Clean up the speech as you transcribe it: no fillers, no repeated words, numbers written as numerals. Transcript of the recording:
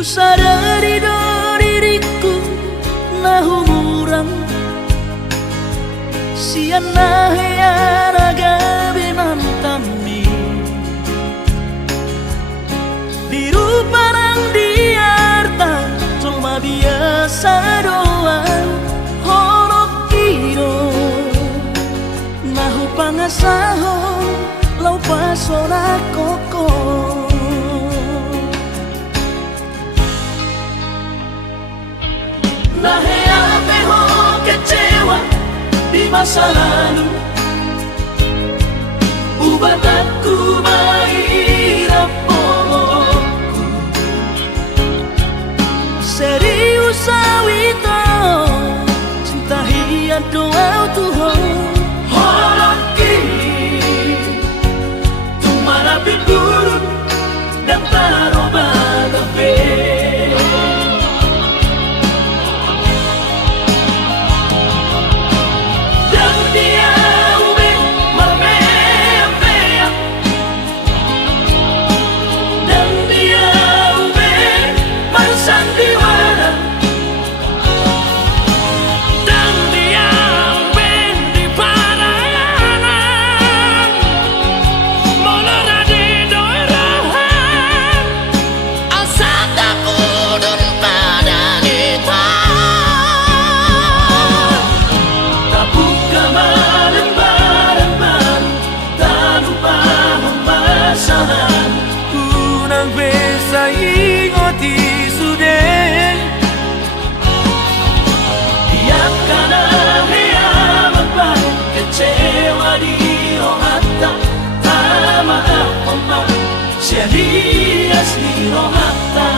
Ku sadari do diriku nahu murang siana hea gabe nantami di ruparang diarta cuma biasa doang horok kiro nahu pangasaho lau pasora koko. Nahea peho kecewa di masa lalu, ubat aku maira pomoku serius awito cinta hiat doa Tuhan holoki tumara pinburuk dan taroba gabe. Serias di rohata